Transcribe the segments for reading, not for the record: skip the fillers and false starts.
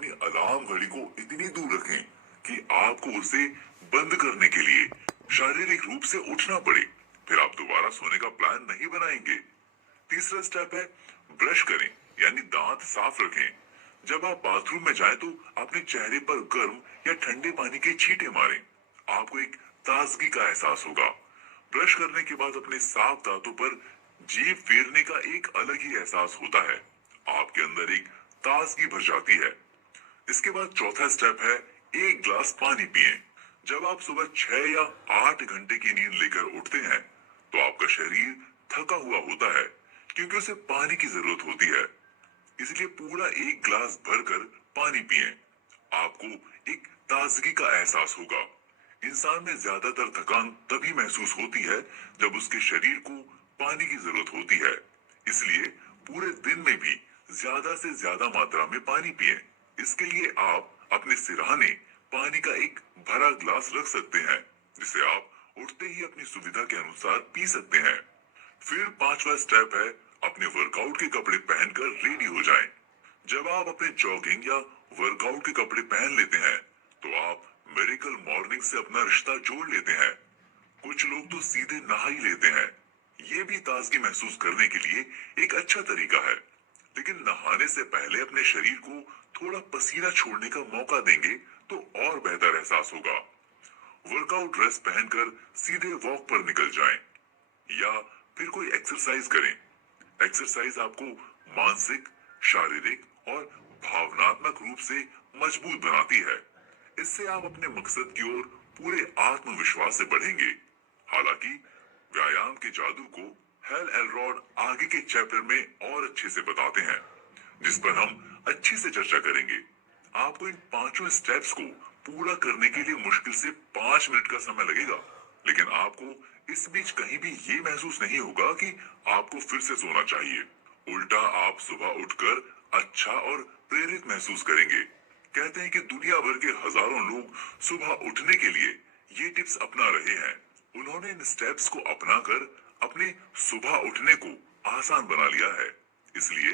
अपनी अलार्म घड़ी को इतनी दूर रखें कि आपको उसे बंद करने के लिए शारीरिक रूप से उठना पड़े, फिर आप दोबारा सोने का प्लान नहीं बनाएंगे। तीसरा स्टेप है ब्रश करें, यानी दांत साफ रखें। जब आप बाथरूम में जाएं तो अपने चेहरे पर गर्म या ठंडे पानी के छींटे मारें। आपको एक ताजगी का एहसास होगा। ब्रश करने के बाद अपने साफ दांतों पर जीभ फेरने का एक अलग ही एहसास होता है। आपके अंदर एक ताजगी भर जाती है। इसके बाद चौथा स्टेप है एक ग्लास पानी पिएं। जब आप सुबह 6 या 8 घंटे की नींद लेकर उठते हैं तो आपका शरीर थका हुआ होता है, क्योंकि उसे पानी की जरूरत होती है। इसलिए पूरा एक ग्लास भरकर पानी पिएं। आपको एक ताजगी का एहसास होगा। इंसान में ज्यादातर थकान तभी महसूस होती है जब उसके शरीर को पानी की जरूरत होती है। इसलिए पूरे दिन में भी ज्यादा से ज्यादा मात्रा में पानी पिएं। इसके लिए आप अपने सिरहाने पानी का एक भरा ग्लास रख सकते हैं, जिसे आप उठते ही अपनी सुविधा के अनुसार पी सकते हैं। फिर पांचवा स्टेप है अपने वर्कआउट के कपड़े पहनकर रेडी हो जाएं। जब आप अपने जॉगिंग या वर्कआउट के कपड़े पहन लेते हैं तो आप मिरेकल मॉर्निंग से अपना रिश्ता जोड़ लेते हैं। कुछ लोग तो सीधे नहा ही लेते हैं। ये भी ताजगी महसूस करने के लिए एक अच्छा तरीका है, लेकिन नहाने से पहले अपने शरीर को थोड़ा पसीना छोड़ने का मौका देंगे तो और बेहतर एहसास होगा। वर्कआउट ड्रेस पहनकर सीधे वॉक पर निकल जाएं या फिर कोई एक्सरसाइज करें। एक्सरसाइज आपको मानसिक, शारीरिक और भावनात्मक रूप से मजबूत बनाती है। इससे आप अपने मकसद की ओर पूरे आत्मविश्वास से बढ़ेंगे। हालांकि व्यायाम के जादू को हेल एलरॉड आगे के चैप्टर में और अच्छे से बताते हैं, जिस पर हम अच्छे से चर्चा करेंगे। आपको इन पांचों स्टेप्स को पूरा करने के लिए मुश्किल से 5 मिनट का समय लगेगा, लेकिन आपको इस बीच कहीं भी ये महसूस नहीं होगा कि आपको फिर से सोना चाहिए। उल्टा आप सुबह उठकर अच्छा और प्रेरित महसूस करेंगे। कहते हैं कि दुनिया भर के हजारों लोग सुबह उठने के लिए ये टिप्स अपना रहे हैं। उन्होंने इन स्टेप्स को अपनाकर अपने सुबह उठने को आसान बना लिया है। इसलिए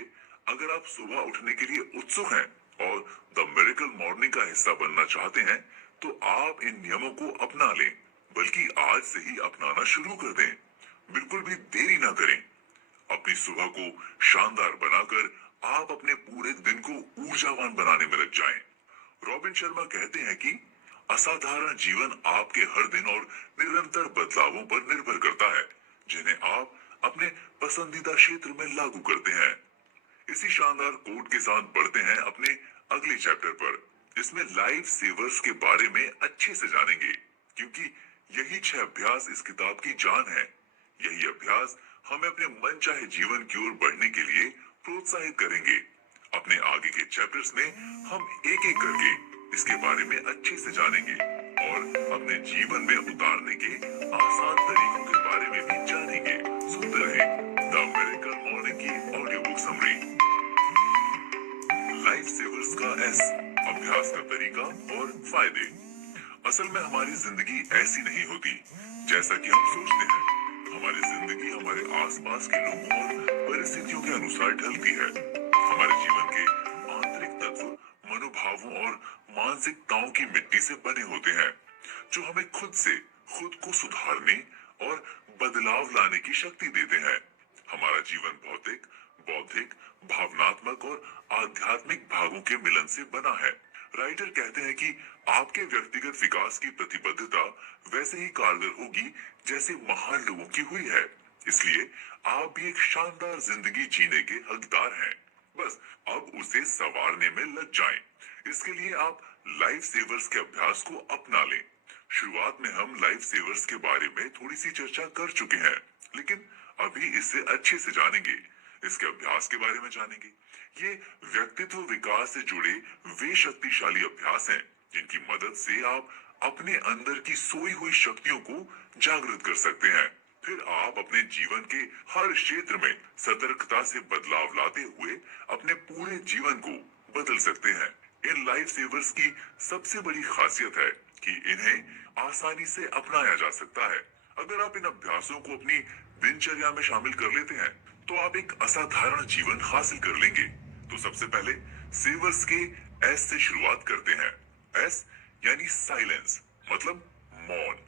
अगर आप सुबह उठने के लिए उत्सुक हैं और द मिरेकल मॉर्निंग का हिस्सा बनना चाहते हैं तो आप इन नियमों को अपना लें, बल्कि आज से ही अपनाना शुरू कर दें। बिल्कुल भी देरी ना करें। अपनी सुबह को शानदार बनाकर आप अपने पूरे दिन को ऊर्जावान बनाने में लग जाएं। रॉबिन शर्मा कहते हैं कि असाधारण जीवन आपके हर दिन और निरंतर बदलावों पर निर्भर करता है, जिन्हें आप अपने पसंदीदा क्षेत्र में लागू करते हैं। इसी शानदार कोट के साथ बढ़ते हैं अपने अगले चैप्टर पर। इसमें लाइफ सेवर्स के बारे में अच्छे से जानेंगे, क्योंकि यही 6 अभ्यास इस किताब की जान है। यही अभ्यास हमें अपने मन चाहे जीवन की ओर बढ़ने के लिए प्रोत्साहित करेंगे। अपने आगे के चैप्टर्स में हम एक एक करके इसके बारे में अच्छे से जानेंगे और अपने जीवन में उतारने के आसान तरीकों के बारे में भी जानेंगे। सुनते रहें द मिरेकल मॉर्निंग की ऑडियो बुक समरी। लाइफ सेवर्स का एस, अभ्यास का तरीका और फायदे। असल में हमारी जिंदगी ऐसी नहीं होती जैसा कि हम सोचते हैं। हमारी जिंदगी हमारे आसपास के लोगों और परिस्थितियों के अनुसार ढलती है। हमारे जीवन के आंतरिक तत्व मनोभावों और मानसिकताओं की मिट्टी से बने होते हैं, जो हमें खुद को सुधारने और बदलाव लाने की शक्ति देते हैं। हमारा जीवन भौतिक, बौद्धिक, भावनात्मक और आध्यात्मिक भागों के मिलन से बना है। राइटर कहते हैं कि आपके व्यक्तिगत विकास की प्रतिबद्धता वैसे ही कारगर होगी जैसे महान लोगों की हुई है। इसलिए आप भी एक शानदार जिंदगी जीने के हकदार हैं। बस अब उसे संवारने में लग जाएं। इसके लिए आप लाइफ सेवर्स के अभ्यास को अपना लें। शुरुआत में हम लाइफ सेवर्स के बारे में थोड़ी सी चर्चा कर चुके हैं, लेकिन अभी इसे अच्छे से जानेंगे। इसके अभ्यास के बारे में जानेंगे। ये व्यक्तित्व विकास से जुड़े वे शक्तिशाली अभ्यास हैं जिनकी मदद से आप अपने अंदर की सोई हुई शक्तियों को जागृत कर सकते हैं। फिर आप अपने जीवन के हर क्षेत्र में सतर्कता से बदलाव लाते हुए अपने पूरे जीवन को बदल सकते हैं। इन लाइफ सेवर्स की सबसे बड़ी खासियत है कि इन्हें आसानी से अपनाया जा सकता है। अगर आप इन अभ्यासों को अपनी दिनचर्या में शामिल कर लेते हैं तो आप एक असाधारण जीवन हासिल कर लेंगे। तो सबसे पहले सेवर्स के एस से शुरुआत करते हैं। एस यानी साइलेंस, मतलब मौन।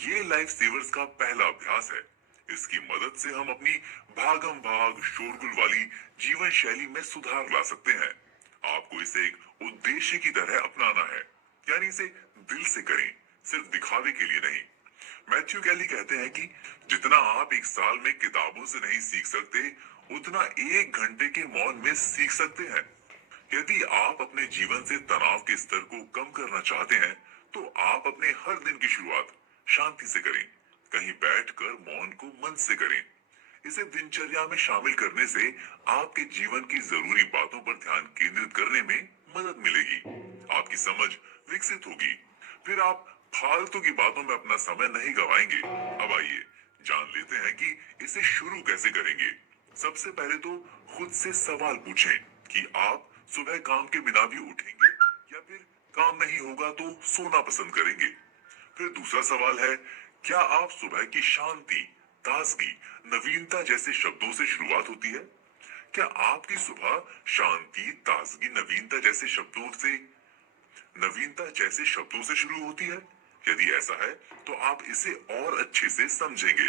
ये लाइफ सेवर्स का पहला अभ्यास है। इसकी मदद से हम अपनी भागम भाग शोरगुल वाली जीवन शैली में सुधार ला सकते हैं। आपको इसे एक उद्देश्य की तरह अपनाना है, यानी इसे दिल से करें, सिर्फ दिखावे के लिए नहीं। मैथ्यू कैली कहते हैं कि जितना आप एक साल में किताबों से नहीं सीख सकते, उतना 1 घंटे के मौन में सीख सकते हैं। यदि आप अपने जीवन से तनाव के स्तर को कम करना चाहते हैं, तो आप अपने हर दिन की शुरुआत शांति से करें। कहीं बैठकर मौन को मन से करें। इसे दिनचर्या में शामिल करने से आपके जीवन की जरूरी बातों पर ध्यान केंद्रित करने में मदद मिलेगी। आपकी समझ विकसित होगी। फिर आप फालतू की बातों में अपना समय नहीं गवाएंगे। अब आइए जान लेते हैं कि इसे शुरू कैसे करेंगे। सबसे पहले तो खुद से सवाल पूछें कि आप सुबह काम के बिना भी उठेंगे या फिर काम नहीं होगा तो सोना पसंद करेंगे। फिर दूसरा सवाल है, क्या आप सुबह की शांति, ताजगी, नवीनता जैसे शब्दों से शुरुआत होती है? क्या आपकी सुबह शांति, ताजगी, नवीनता जैसे शब्दों से शुरू होती है? यदि ऐसा है तो आप इसे और अच्छे से समझेंगे।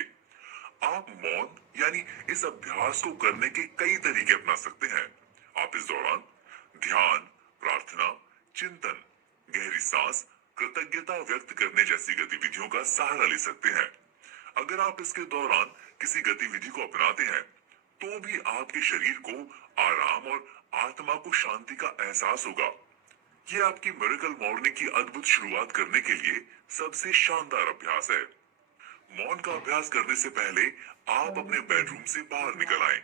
आप मौन यानी इस अभ्यास को करने के कई तरीके अपना सकते हैं। आप इस दौरान ध्यान, प्रार्थना, चिंतन, गहरी सांस, कृतज्ञता व्यक्त करने जैसी गतिविधियों का सहारा ले सकते हैं। अगर आप इसके दौरान किसी गतिविधि को अपनाते हैं, तो भी आपके शरीर को आराम और आत्मा को शांति का एहसास होगा। ये आपकी मिरेकल मॉर्निंग की अद्भुत शुरुआत करने के लिए सबसे शानदार अभ्यास है। मौन का अभ्यास करने से पहले आप अपने बेडरूम से बाहर निकल आएं।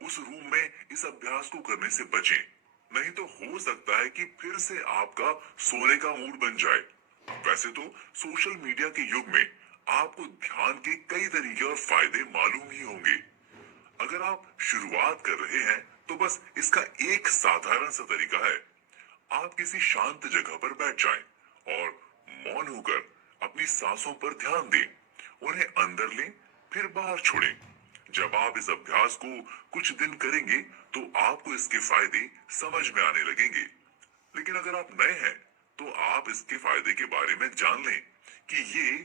उस रूम में इस अभ्यास को करने से बचें, नहीं तो हो सकता है कि फिर से आपका सोने का मूड बन जाए। वैसे तो सोशल मीडिया के युग में आपको ध्यान के कई तरीके और फायदे मालूम ही होंगे। अगर आप शुरुआत कर रहे हैं तो बस इसका एक साधारण सा तरीका है। आप किसी शांत जगह पर बैठ जाएं और मौन होकर अपनी सांसों पर ध्यान दें। उन्हें अंदर लें, फिर बाहर छोड़ें। जब आप इस अभ्यास को कुछ दिन करेंगे तो आपको इसके फायदे समझ में आने लगेंगे। लेकिन अगर आप नए हैं तो आप इसके फायदे के बारे में जान लें कि ये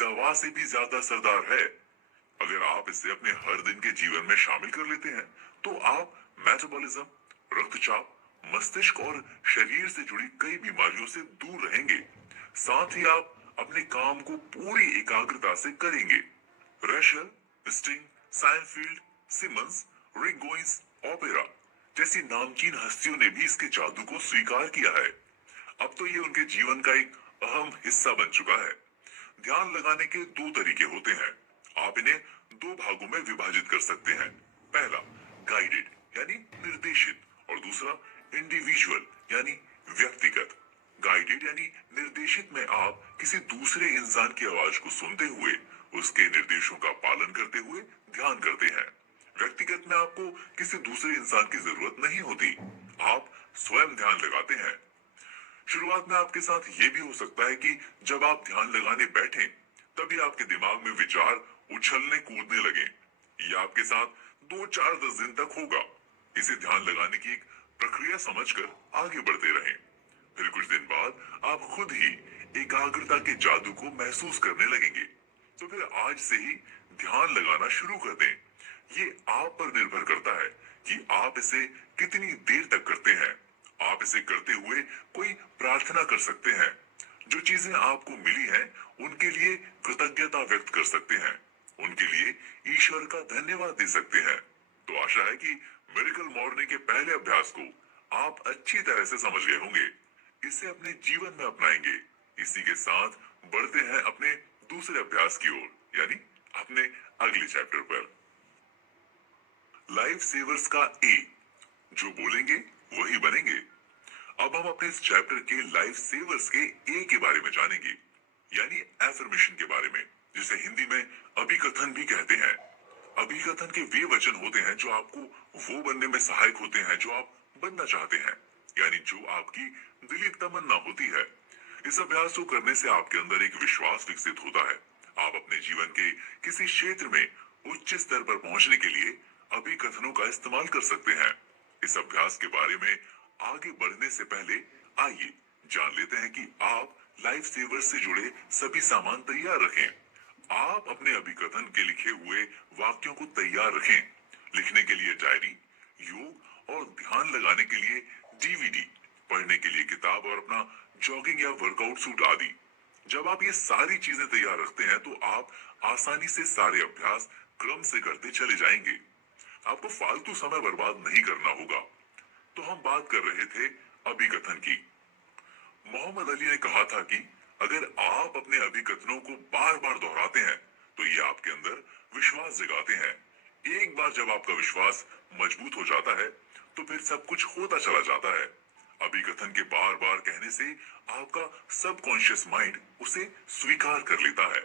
दवा से भी ज्यादा असरदार है। अगर आप इसे अपने हर दिन के जीवन में शामिल कर लेते हैं तो आप मेटाबॉलिज्म, रक्तचाप, मस्तिष्क और शरीर से जुड़ी कई बीमारियों से दूर रहेंगे। साथ ही आप अपने काम को पूरी एकाग्रता से करेंगे। रशल, स्टिंग, साइनफील्ड, सिमंस, रिक गोइंस, ओपेरा जैसी नामचीन हस्तियों ने भी इसके जादू को स्वीकार किया है। अब तो ये उनके जीवन का एक अहम हिस्सा बन चुका है। ध्यान लगाने के दो तरीके होते हैं। आप इन्हें दो भागों में विभाजित कर सकते हैं। पहला गाइडेड यानी निर्देशित, और दूसरा इंडिविजुअल यानी व्यक्तिगत। गाइडेड यानी निर्देशित में आप किसी दूसरे इंसान की आवाज को सुनते हुए उसके निर्देशों का पालन करते हुए ध्यान करते हैं। व्यक्तिगत में आपको किसी दूसरे इंसान की जरूरत नहीं होती, आप स्वयं ध्यान लगाते हैं। शुरुआत में आपके साथ ये भी हो सकता है कि जब आप ध्यान लगाने बैठें, तभी आपके दिमाग में विचार उछलने कूदने लगे। ये आपके साथ 2, 4, 10 दिन तक होगा। इसे ध्यान लगाने की एक प्रक्रिया समझकर आगे बढ़ते रहें। फिर कुछ दिन बाद आप खुद ही एकाग्रता के जादू को महसूस करने लगेंगे। तो फिर आज से ही ध्यान लगाना शुरू कर दें। ये आप पर निर्भर करता है कि आप इसे कितनी देर तक करते हैं। आप इसे करते हुए कोई प्रार्थना कर सकते हैं। जो चीजें आपको मिली हैं, उनके लिए कृतज्ञता व्यक्त कर सकते हैं। उनके लिए ईश्वर का धन्यवाद दे सकते हैं। तो आशा है कि मिरेकल मॉर्निंग के पहले अभ्यास को आप अच्छी तरह से समझ गए होंगे। इसे अपने जीवन में अपनाएंगे। इसी के साथ बढ़ते हैं अपने दूसरे अभ्यास की ओर, यानी अपने अगले चैप्टर पर। लाइफ सेवर्स का ए, जो बोलेंगे वही बनेंगे। अब हम अपने इस चैप्टर के लाइफ सेवर्स के ए के बारे में जानेंगे, यानी एफर्मेशन के बारे में, जिसे हिंदी में अभिकथन भी कहते हैं। अभिकथन के वे वचन होते हैं जो आपको वो बनने में सहायक होते हैं जो आप बनना चाहते हैं, यानी जो आपकी दिली तमन्ना होती है। इस अभ्यास को करने से आपके अंदर एक विश्वास विकसित होता है। आप अपने जीवन के किसी क्षेत्र में उच्च स्तर पर पहुंचने के लिए अभिकथनों का इस्तेमाल कर सकते हैं। इस अभ्यास के बारे में आगे बढ़ने से पहले आइए जान लेते हैं कि आप लाइफ सेवर से जुड़े सभी सामान तैयार रखें। आप अपने अभिकथन के लिखे हुए वाक्यों को तैयार रखें। लिखने के लिए डायरी, योग और ध्यान लगाने के लिए डीवीडी, पढ़ने के लिए किताब और अपना जॉगिंग या वर्कआउट सूट आदि। जब आप ये सारी चीजें तैयार रखते हैं तो आप आसानी से सारे अभ्यास क्रम से करते चले जाएंगे। आपको फालतू समय बर्बाद नहीं करना होगा। तो हम बात कर रहे थे अभिकथन की। मोहम्मद अली ने कहा था कि अगर आप अपने अभिकथनों को बार बार दोहराते हैं तो ये आपके अंदर विश्वास जगाते हैं। एक बार जब आपका विश्वास मजबूत हो जाता है तो फिर सब कुछ होता चला जाता है। अभिकथन के बार बार कहने से आपका सबकॉन्शियस माइंड उसे स्वीकार कर लेता है।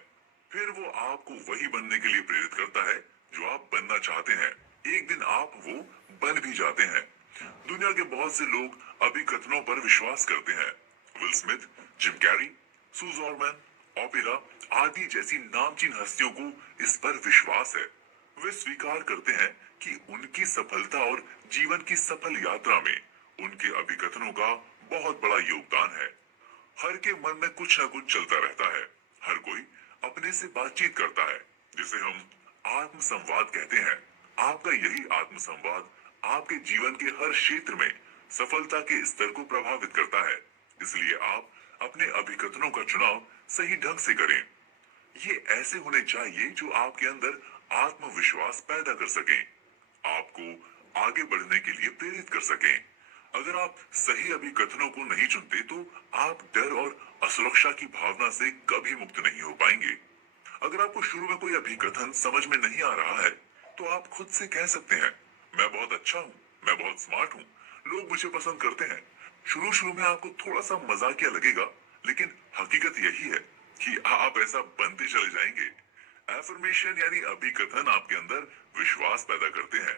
फिर वो आपको वही बनने के लिए प्रेरित करता है जो आप बनना चाहते हैं। एक दिन आप वो बन भी जाते हैं। दुनिया के बहुत से लोग अभिकथनों पर विश्वास करते हैं। Will Smith, Jim carry, shoes Orman, opera आदि जैसी नामचीन हस्तियों को इस पर विश्वास है। वे स्वीकार करते हैं कि उनकी सफलता और जीवन की सफल यात्रा में उनके अभिकथनों का बहुत बड़ा योगदान है। हर के मन में कुछ न कुछ चलता रहता है। हर कोई अपने से बातचीत करता है जिसे हम आत्म संवाद कहते हैं। आपका यही आत्म संवाद आपके जीवन के हर क्षेत्र में सफलता के स्तर को प्रभावित करता है। इसलिए आप अपने अभिकथनों का चुनाव सही ढंग से करें। ये ऐसे होने चाहिए जो आपके अंदर आत्मविश्वास पैदा कर सकें, आपको आगे बढ़ने के लिए प्रेरित कर सकें। अगर आप सही अभिकथनों को नहीं चुनते तो आप डर और असुरक्षा की भावना से कभी मुक्त नहीं हो पाएंगे। अगर आपको शुरू में कोई अभिकथन समझ में नहीं आ रहा है तो आप खुद से कह सकते हैं, मैं बहुत अच्छा हूँ, मैं बहुत स्मार्ट हूँ, लोग मुझे पसंद करते हैं। शुरू में आपको थोड़ा सा मजाकिया लगेगा, लेकिन हकीकत यही है कि आप ऐसा बनते चले जाएंगे। एफर्मेशन यानी अभिकथन आपके अंदर विश्वास पैदा करते हैं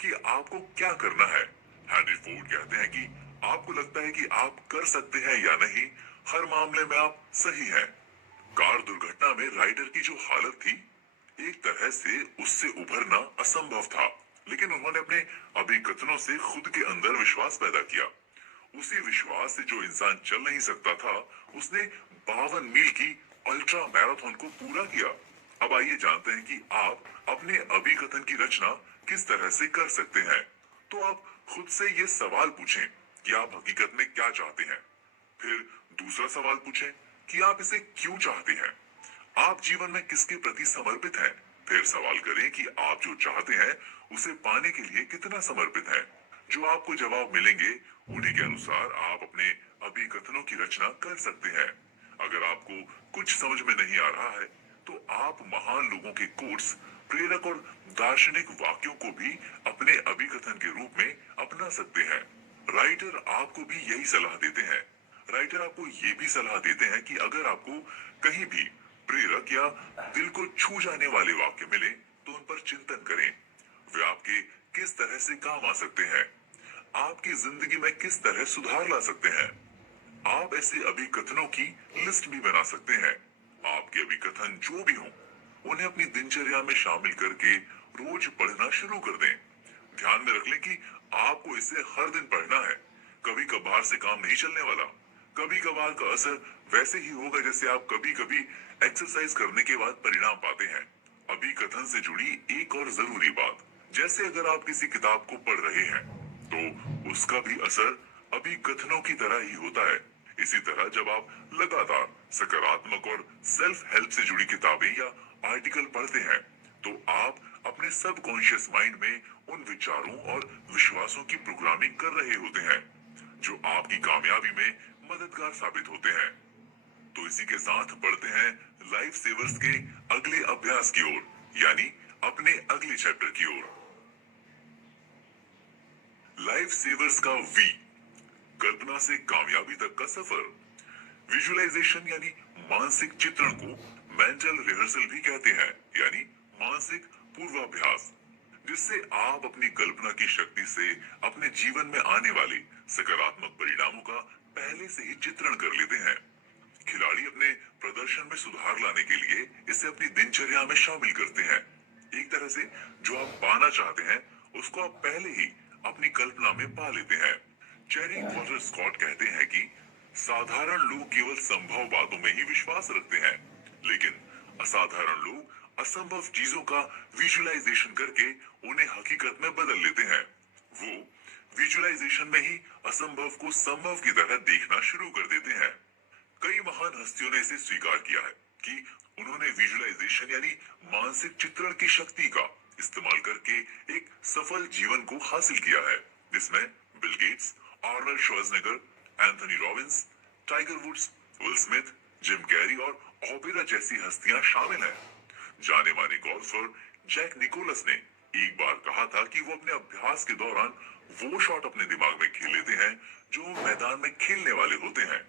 कि आपको क्या करना है। हेनरी फोर्ड कहते हैं कि आपको लगता है कि आप कर सकते हैं या नहीं, हर मामले में आप सही हैं। कार दुर्घटना में राइडर की जो हालत थी, एक तरह से उससे उभरना असंभव था, लेकिन उन्होंने अपने अभिकथनों से खुद के अंदर विश्वास पैदा किया। उसी विश्वास से जो इंसान चल नहीं सकता था, उसने 52 मील की अल्ट्रा मैराथन को पूरा किया। अब आइए जानते हैं कि आप अपने अभिकथन की रचना किस तरह से कर सकते हैं। तो आप खुद से ये सवाल पूछें कि आप हकीकत में क्या चाहते हैं। फिर दूसरा सवाल पूछें कि आप इसे क्यों चाहते हैं। आप जीवन में किसके प्रति समर्पित हैं। फिर सवाल करें कि आप जो चाहते हैं उसे पाने के लिए कितना समर्पित हैं। जो आपको जवाब मिलेंगे उन्हीं के अनुसार आप अपने अभिकथनों की रचना कर सकते हैं। अगर आपको कुछ समझ में नहीं आ रहा है तो आप महान लोगों के कोट्स, प्रेरक और दार्शनिक वाक्यों को भी अपने अभिकथन के रूप में अपना सकते हैं। राइटर आपको भी यही सलाह देते हैं। राइटर आपको ये भी सलाह देते हैं कि अगर आपको कहीं भी प्रेरक या दिल को छू जाने वाले वाक्य मिले तो उन पर चिंतन करें। वे आपके किस तरह से काम आ सकते हैं, आपकी जिंदगी में किस तरह सुधार ला सकते हैं। आप ऐसे अभिकथनों की लिस्ट भी बना सकते हैं। आपके अभिकथन जो भी हों, उन्हें अपनी दिनचर्या में शामिल करके रोज पढ़ना शुरू कर दें। ध्यान में रख लें कि आपको इसे हर दिन पढ़ना है। कभी कभार से काम नहीं चलने वाला। कभी कभार का असर वैसे ही होगा जैसे आप कभी कभी एक्सरसाइज करने के बाद परिणाम पाते हैं। अभिकथन से जुड़ी एक और जरूरी बात, जैसे अगर आप किसी किताब को पढ़ रहे हैं तो उसका भी असर अभिकथनों की तरह ही होता है। इसी तरह जब आप लगातार सकारात्मक और सेल्फ हेल्प से जुड़ी किताबें या आर्टिकल पढ़ते हैं तो आप अपने सबकॉन्शियस माइंड में उन विचारों और विश्वासों की प्रोग्रामिंग कर रहे होते हैं जो आपकी कामयाबी में मददगार साबित होते हैं। तो इसी के साथ बढ़ते हैं लाइफ सेवर्स के अगले अभ्यास की ओर, यानी अपने अगले चैप्टर की ओर। लाइफ सेवर्स का वी, कल्पना से कामयाबी तक का सफर। विजुअलाइजेशन यानी मानसिक चित्रण को मेंटल रिहर्सल भी कहते हैं, यानी मानसिक पूर्वाभ्यास, जिससे आप अपनी कल्पना की शक्ति से अपने जीवन में आने वाले सकारात्मक परिणामों का पहले से ही चित्रण कर लेते हैं। खिलाड़ी अपने प्रदर्शन में सुधार लाने के लिए इसे अपनी दिनचर्या में शामिल करते हैं। एक तरह से जो आप पाना चाहते हैं उसको आप पहले ही अपनी कल्पना में पा लेते हैं। चेरी वॉटर स्कॉट कहते हैं कि साधारण लोग केवल संभव बातों में ही विश्वास रखते हैं, लेकिन असाधारण लोग असंभव चीजों का विजुअलाइजेशन करके उन्हें हकीकत में बदल लेते हैं। वो विजुअलाइजेशन में ही असंभव को संभव की तरह देखना शुरू कर देते हैं। कई महान हस्तियों ने इसे स्वीकार किया है कि उन्होंने विजुअलाइजेशन यानी मानसिक चित्रण की शक्ति का इस्तेमाल करके एक सफल जीवन को हासिल किया है, जिसमें Bill Gates, Arnold Schwarzenegger, Anthony Robbins, Tiger Woods, Will Smith, Jim Carrey और ओपेरा जैसी हस्तियां शामिल हैं। जाने माने गोल्फर जैक निकोलस ने एक बार कहा था कि वो अपने अभ्यास के दौरान वो शॉट अपने दिमाग में खेल लेते हैं जो मैदान में खेलने वाले होते हैं।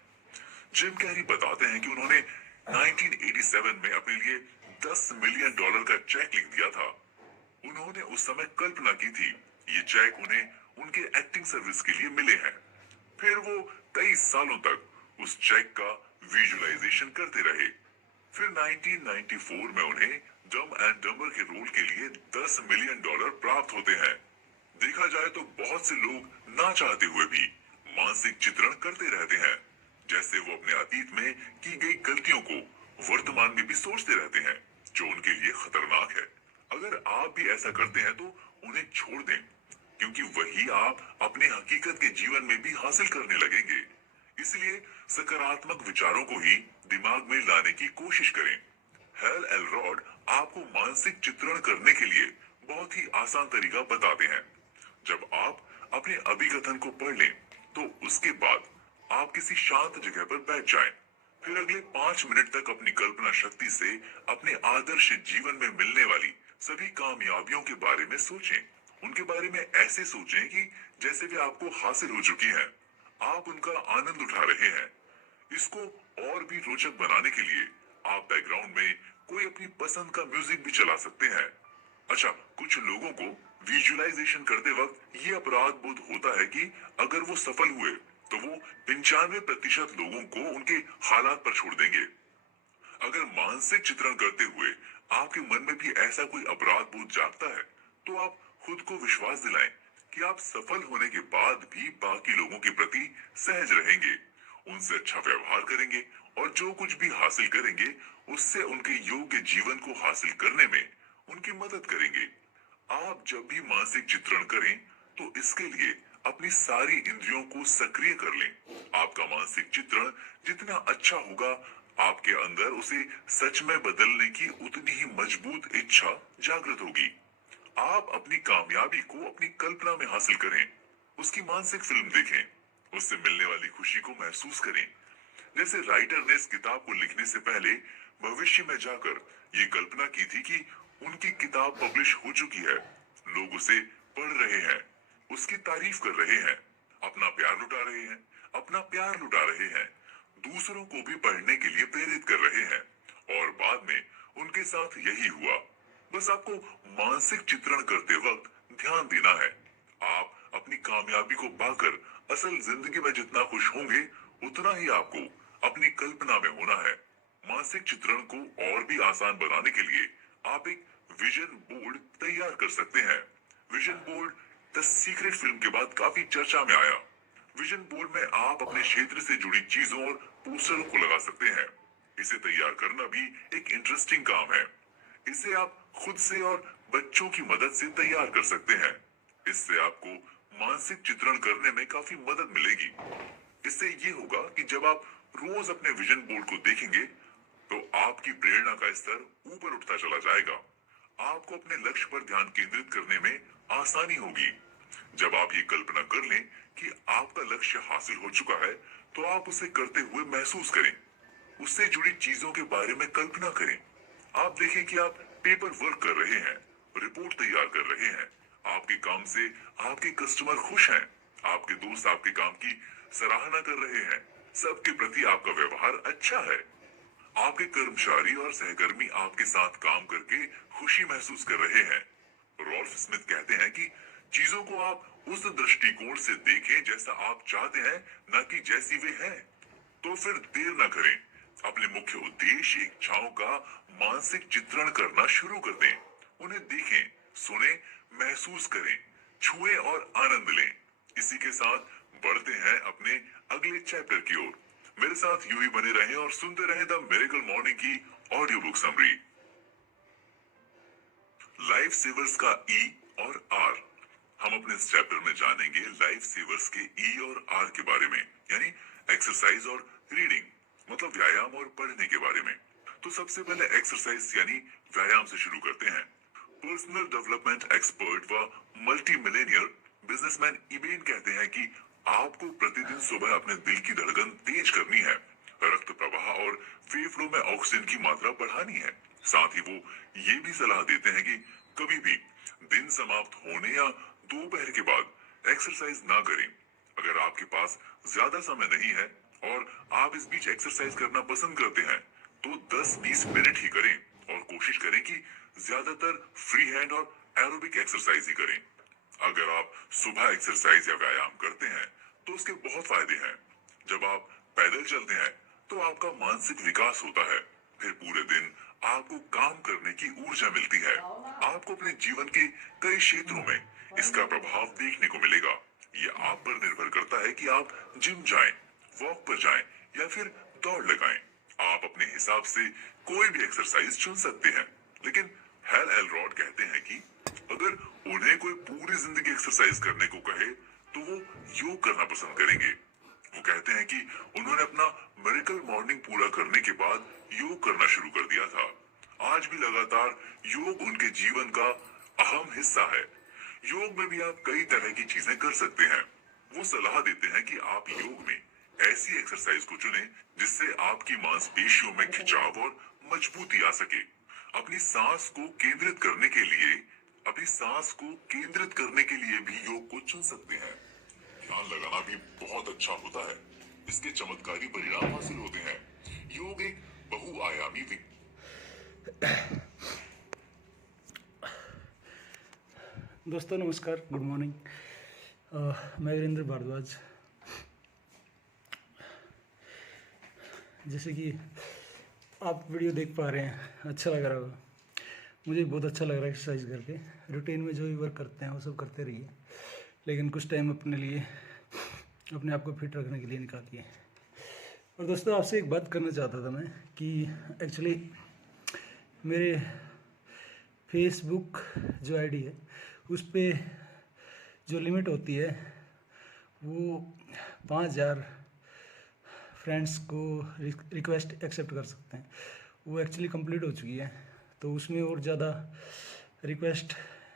जिम कैरी बताते हैं कि उन्होंने 1987 में अपने लिए $10 मिलियन का चेक लिख दिया था। उन्होंने उस समय कल्पना की थी ये चेक उन्हें उनके एक्टिंग सर्विस के लिए मिले हैं। फिर वो कई सालों तक उस चेक का विजुअलाइजेशन करते रहे। फिर 1994 में उन्हें डम एंड डम्बर के रोल के लिए $10 मिलियन प्राप्त होते हैं। देखा जाए तो बहुत से लोग ना चाहते हुए भी मानसिक चित्रण करते रहते हैं, जैसे वो अपने अतीत में की गई गलतियों को वर्तमान में भी सोचते रहते हैं, जो उनके लिए खतरनाक है। अगर आप भी ऐसा करते हैं तो उन्हें छोड़ दें, क्योंकि वही आप अपने हकीकत के जीवन में भी हासिल करने लगेंगे। इसलिए सकारात्मक विचारों को ही दिमाग में लाने की कोशिश करें। हेल एलरॉड आपको मानसिक चित्रण करने के लिए बहुत ही आसान तरीका बताते हैं। जब आप अपने अभिकथन को पढ़ लें, तो उसके बाद आप किसी शांत जगह पर बैठ जाएं। फिर अगले 5 मिनट तक अपनी कल्पना शक्ति से अपने आदर्श जीवन में मिलने वाली सभी कामयाबियों के बारे में सोचें। उनके बारे में ऐसे सोचें कि जैसे वे आपको हासिल हो चुकी हैं। आप उनका आनंद उठा रहे हैं। इसको और भी रोचक बनाने के लिए आप बैकग्राउंड में कोई अपनी पसंद का म्यूजिक भी चला सकते हैं। अच्छा, कुछ लोगों को विजुअलाइजेशन करते वक्त ये अपराध बोध होता है कि अगर वो सफल हुए तो वो 95% लोगों को उनके हालात पर छोड़ देंगे। अगर मानसिक चित्रण करते हुए आपके मन में भी ऐसा कोई अपराध बोध जागता है, तो आप खुद को विश्वास दिलाएं कि आप सफल होने के बाद भी बाकी लोगों के प्रति सहज रहेंगे, उनसे अच्छा व्यवहार करेंगे और जो कुछ भी हासिल करेंगे उससे उनके योग्य जीवन को हासिल करने में उनकी मदद करेंगे। आप जब भी मानसिक चित्रण करें तो इसके लिए अपनी सारी इंद्रियों को सक्रिय कर लें। आपका मानसिक चित्रण जितना अच्छा होगा, आपके अंदर उसे सच में बदलने की उतनी ही मजबूत इच्छा जागृत होगी। आप अपनी कामयाबी को अपनी कल्पना में हासिल करें, उसकी मानसिक फिल्म देखें, उससे मिलने वाली खुशी को महसूस करें। जैसे राइटर ने इस किताब को लिखने से पहले भविष्य में जाकर ये कल्पना की थी कि उनकी किताब पब्लिश हो चुकी है, लोग उसे पढ़ रहे हैं, उसकी तारीफ कर रहे हैं, अपना प्यार लुटा रहे हैं, अपना प्यार लुटा रहे हैं, दूसरों को भी पढ़ने के लिए प्रेरित कर रहे हैं। और बाद में उनके साथ यही हुआ। बस आपको मानसिक चित्रण करते वक्त ध्यान देना है। आप अपनी कामयाबी को पाकर असल जिंदगी में जितना खुश होंगे, उतना ही आपको अपनी कल्पना में होना है। मानसिक चित्रण को और भी आसान बनाने के लिए आप एक विजन बोर्ड तैयार कर सकते हैं। Vision board the secret film के बाद काफी चर्चा में आया। विजन बोर्ड में आप अपने क्षेत्र से जुड़ी चीजों और पोस्टरों को लगा सकते हैं। इसे तैयार करना भी एक इंटरेस्टिंग काम है। इसे आप खुद से और बच्चों की मदद से तैयार कर सकते हैं। इससे आपको मानसिक चित्रण करने में काफी मदद मिलेगी। इससे ये होगा कि जब आप रोज अपने विजन बोर्ड को देखेंगे, तो आपकी प्रेरणा का स्तर ऊपर उठता चला जाएगा। आपको अपने लक्ष्य पर ध्यान केंद्रित करने में आसानी होगी। जब आप ये कल्पना कर लें कि आपका लक्ष्य हासिल हो चुका है, तो आप उसे करते हुए महसूस करें। उससे जुड़ी चीजों के बारे में कल्पना करें। आप देखें कि आप पेपर वर्क कर रहे हैं, रिपोर्ट तैयार कर रहे हैं, आपके काम से आपके कस्टमर खुश हैं, आपके दोस्त आपके काम की सराहना कर रहे हैं, सबके प्रति आपका व्यवहार अच्छा है, आपके कर्मचारी और सहकर्मी आपके साथ काम करके खुशी महसूस कर रहे हैं। रॉल्फ स्मिथ कहते हैं कि चीजों को आप उस दृष्टिकोण से देखें जैसा आप चाहते हैं, न कि जैसी वे हैं। तो फिर देर न करें, अपने मुख्य उद्देश्य इच्छाओं का मानसिक चित्रण करना शुरू कर दें। उन्हें देखें, सुने, महसूस करें, छुएं और आनंद लें। इसी के साथ बढ़ते हैं अपने अगले चैप्टर की ओर। मेरे साथ यूं ही बने रहें और सुनते रहें द मिरेकल मॉर्निंग की ऑडियो बुक समरी। लाइफ सेवर्स का ई और आर। हम अपने इस चैप्टर में जानेंगे लाइफ सेवर्स के ई और आर के बारे में, यानी एक्सरसाइज और रीडिंग, मतलब व्यायाम और पढ़ने के बारे में। तो सबसे पहले एक्सरसाइज यानी व्यायाम से शुरू करते हैं। पर्सनल डेवलपमेंट एक्सपर्ट व मल्टी मिलेनियर बिजनेसमैन इबेन कहते हैं कि आपको प्रतिदिन सुबह अपने दिल की धड़कन तेज करनी है, रक्त प्रवाह और फेफड़ों में ऑक्सीजन की मात्रा बढ़ानी है। साथ ही वो ये भी सलाह देते हैं कि कभी भी दिन समाप्त होने या दोपहर के बाद एक्सरसाइज ना करें। अगर आपके पास ज्यादा समय नहीं है और आप इस बीच एक्सरसाइज करना पसंद करते हैं तो 10-20 मिनट ही करें और कोशिश करें कि ज्यादातर फ्री हैंड और एरोबिक एक्सरसाइज ही करें। अगर आप सुबह एक्सरसाइज या व्यायाम करते हैं तो उसके बहुत फायदे हैं। जब आप पैदल चलते हैं तो आपका मानसिक विकास होता है, फिर पूरे दिन आपको काम करने की ऊर्जा मिलती है। आपको अपने जीवन के कई क्षेत्रों में इसका प्रभाव देखने को मिलेगा। ये आप पर निर्भर करता है कि आप जिम जाएं, वॉक पर जाएं या फिर दौड़ लगाएं। आप अपने हिसाब से कोई भी एक्सरसाइज चुन सकते हैं, लेकिन हेल एलरॉड कहते हैं कि अगर उन्हें कोई पूरी जिंदगी एक्सरसाइज करने को कहे तो वो योग करना पसंद करेंगे। वो कहते हैं कि उन्होंने अपना मिरेकल मॉर्निंग पूरा करने के बाद योग करना शुरू कर दिया था। आज भी लगातार योग उनके जीवन का अहम हिस्सा है। योग में भी आप कई तरह की चीजें कर सकते हैं। वो सलाह देते हैं कि आप योग में ऐसी एक्सरसाइज को चुनें जिससे आपकी मांसपेशियों में खिंचाव और मजबूती आ सके। अपनी सांस को केंद्रित करने के लिए भी योग को चुन सकते हैं। ध्यान लगाना भी बहुत अच्छा होता है, इसके चमत्कारी परिणाम हासिल होते हैं। योग एक बहुआयामी दोस्तों नमस्कार, गुड मॉर्निंग। मैं वीरेंद्र भारद्वाज। जैसे कि आप वीडियो देख पा रहे हैं, अच्छा लग रहा होगा। मुझे बहुत अच्छा लग रहा है एक्सरसाइज करके। रूटीन में जो भी वर्क करते हैं वो सब करते रहिए, लेकिन कुछ टाइम अपने लिए, अपने आप को फिट रखने के लिए निकालिए। और दोस्तों आपसे एक बात करना चाहता था मैं कि एक्चुअली मेरे फेसबुक जो आईडी है उस पर जो लिमिट होती है वो 5000 फ्रेंड्स को रिक्वेस्ट एक्सेप्ट कर सकते हैं। वो एक्चुअली कंप्लीट हो चुकी है, तो उसमें और ज़्यादा रिक्वेस्ट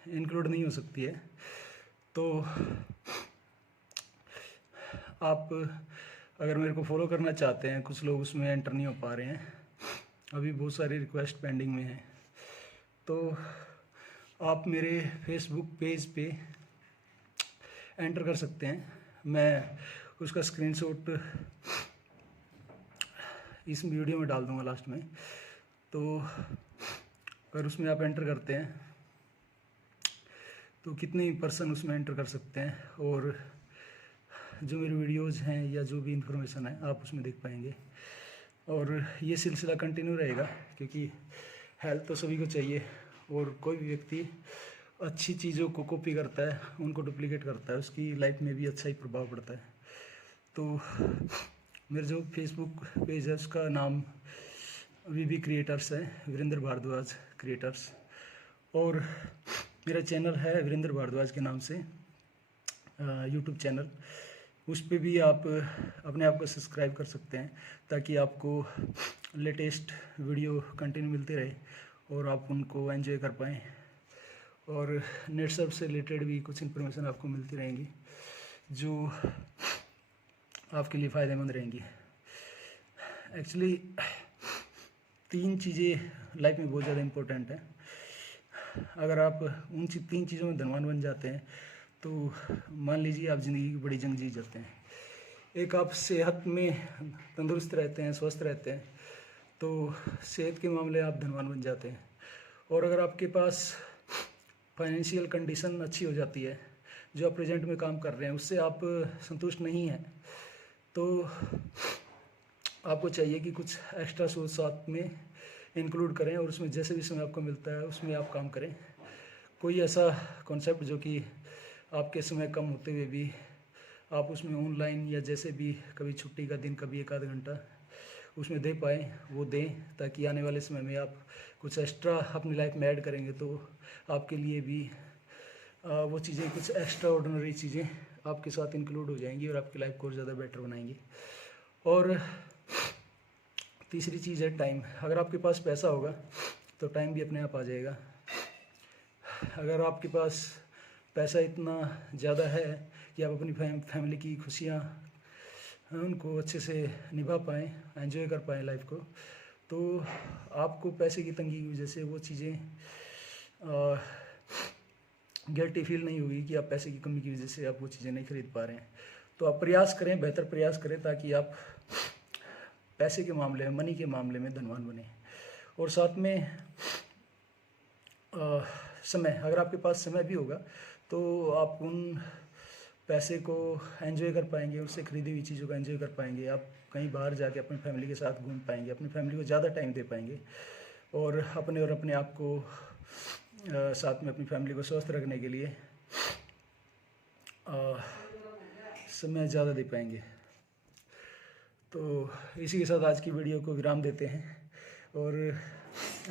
इंक्लूड नहीं हो सकती है। तो आप अगर मेरे को फॉलो करना चाहते हैं, कुछ लोग उसमें एंटर नहीं हो पा रहे हैं, अभी बहुत सारी रिक्वेस्ट पेंडिंग में हैं, तो आप मेरे फेसबुक पेज पे एंटर कर सकते हैं। मैं उसका स्क्रीनशॉट इस वीडियो में डाल दूंगा लास्ट में। तो अगर उसमें आप एंटर करते हैं तो कितने पर्सन उसमें एंटर कर सकते हैं, और जो मेरी वीडियोज़ हैं या जो भी इंफॉर्मेशन है आप उसमें देख पाएंगे। और ये सिलसिला कंटिन्यू रहेगा, क्योंकि हेल्थ तो सभी को चाहिए, और कोई भी व्यक्ति अच्छी चीज़ों को कॉपी करता है, उनको डुप्लीकेट करता है, उसकी लाइफ में भी अच्छा ही प्रभाव पड़ता है। तो मेरे जो फेसबुक पेज है उसका नाम वीबी क्रिएटर्स है, वीरेंद्र भारद्वाज क्रिएटर्स, और मेरा चैनल है वीरेंद्र भारद्वाज के नाम से यूट्यूब चैनल। उस पर भी आप अपने आप को सब्सक्राइब कर सकते हैं, ताकि आपको लेटेस्ट वीडियो कंटिन्यू मिलते रहे और आप उनको एंजॉय कर पाएँ। और नेट सर्फ से रिलेटेड भी कुछ इन्फॉर्मेशन आपको मिलती रहेंगी जो आपके लिए फ़ायदेमंद रहेंगी। एक्चुअली 3 चीज़ें लाइफ में बहुत ज़्यादा इम्पोर्टेंट है। अगर आप उन 3 चीज़ों में धनवान बन जाते हैं तो मान लीजिए आप ज़िंदगी की बड़ी जंग जीत जाते हैं। एक, आप सेहत में तंदुरुस्त रहते हैं, स्वस्थ रहते हैं, तो सेहत के मामले आप धनवान बन जाते हैं। और अगर आपके पास फाइनेंशियल कंडीशन अच्छी हो जाती है, जो आप प्रेजेंट में काम कर रहे हैं उससे आप संतुष्ट नहीं हैं, तो आपको चाहिए कि कुछ एक्स्ट्रा सोर्स साथ में इंक्लूड करें, और उसमें जैसे भी समय आपको मिलता है उसमें आप काम करें। कोई ऐसा कॉन्सेप्ट जो कि आपके समय कम होते हुए भी आप उसमें ऑनलाइन या जैसे भी कभी छुट्टी का दिन, कभी 1 आध घंटा उसमें दे पाएँ वो दें, ताकि आने वाले समय में आप कुछ एक्स्ट्रा अपनी लाइफ में ऐड करेंगे तो आपके लिए भी वो चीज़ें, कुछ एक्स्ट्रा ऑर्डिनरी चीज़ें आपके साथ इंक्लूड हो जाएंगी और आपकी लाइफ को और ज़्यादा बेटर बनाएंगी। और तीसरी चीज़ है टाइम। अगर आपके पास पैसा होगा तो टाइम भी अपने आप आ जाएगा। अगर आपके पास पैसा इतना ज़्यादा है कि आप अपनी फैमिली की खुशियाँ उनको अच्छे से निभा पाएँ, एंजॉय कर पाएँ लाइफ को, तो आपको पैसे की तंगी की वजह से वो चीज़ें गिल्टी फील नहीं होगी कि आप पैसे की कमी की वजह से आप वो चीज़ें नहीं खरीद पा रहे हैं। तो आप प्रयास करें, बेहतर प्रयास करें, ताकि आप पैसे के मामले में, मनी के मामले में धनवान बने। और साथ में समय, अगर आपके पास समय भी होगा तो आप उन पैसे को एंजॉय कर पाएंगे, उससे खरीदी हुई चीज़ों को एंजॉय कर पाएंगे। आप कहीं बाहर जाके अपनी फैमिली के साथ घूम पाएंगे, अपनी फैमिली को ज़्यादा टाइम दे पाएंगे और अपने आप को साथ में अपनी फैमिली को स्वस्थ रखने के लिए समय ज़्यादा दे पाएंगे। तो इसी के साथ आज की वीडियो को विराम देते हैं। और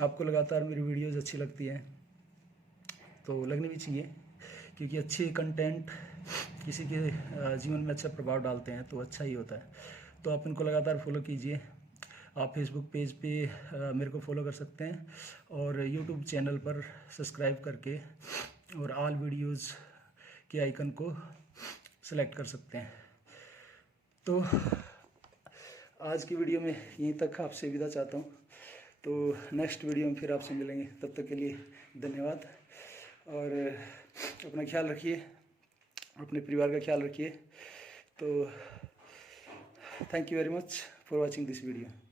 आपको लगातार मेरी वीडियोज़ अच्छी लगती हैं तो लगनी भी चाहिए, क्योंकि अच्छे कंटेंट किसी के जीवन में अच्छा प्रभाव डालते हैं तो अच्छा ही होता है। तो आप इनको लगातार फॉलो कीजिए। आप फेसबुक पेज पे मेरे को फॉलो कर सकते हैं और यूट्यूब चैनल पर सब्सक्राइब करके और ऑल वीडियोज़ के आइकन को सेलेक्ट कर सकते हैं। तो आज की वीडियो में यहीं तक आपसे विदा चाहता हूँ। तो नेक्स्ट वीडियो में फिर आपसे मिलेंगे, तब तक के लिए धन्यवाद। और अपना ख्याल रखिए, अपने परिवार का ख्याल रखिए। तो thank you very much for watching this video.